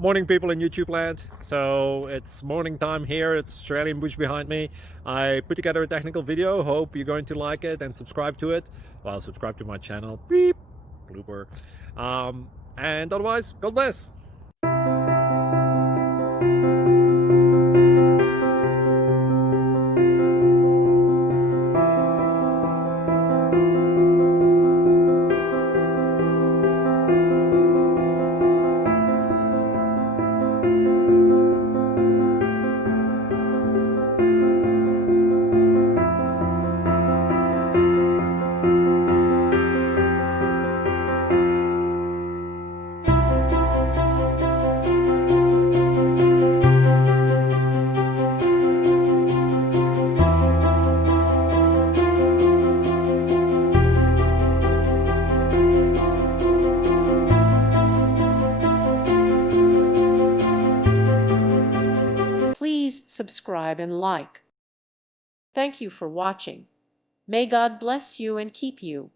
Morning, people in YouTube land. So it's morning time here. It's Australian bush behind me. I put together a technical video. Hope you're going to like it and subscribe to it. Well, subscribe to my channel. Beep. Blooper. And otherwise, God bless. Please subscribe and like. Thank you for watching. May God bless you and keep you.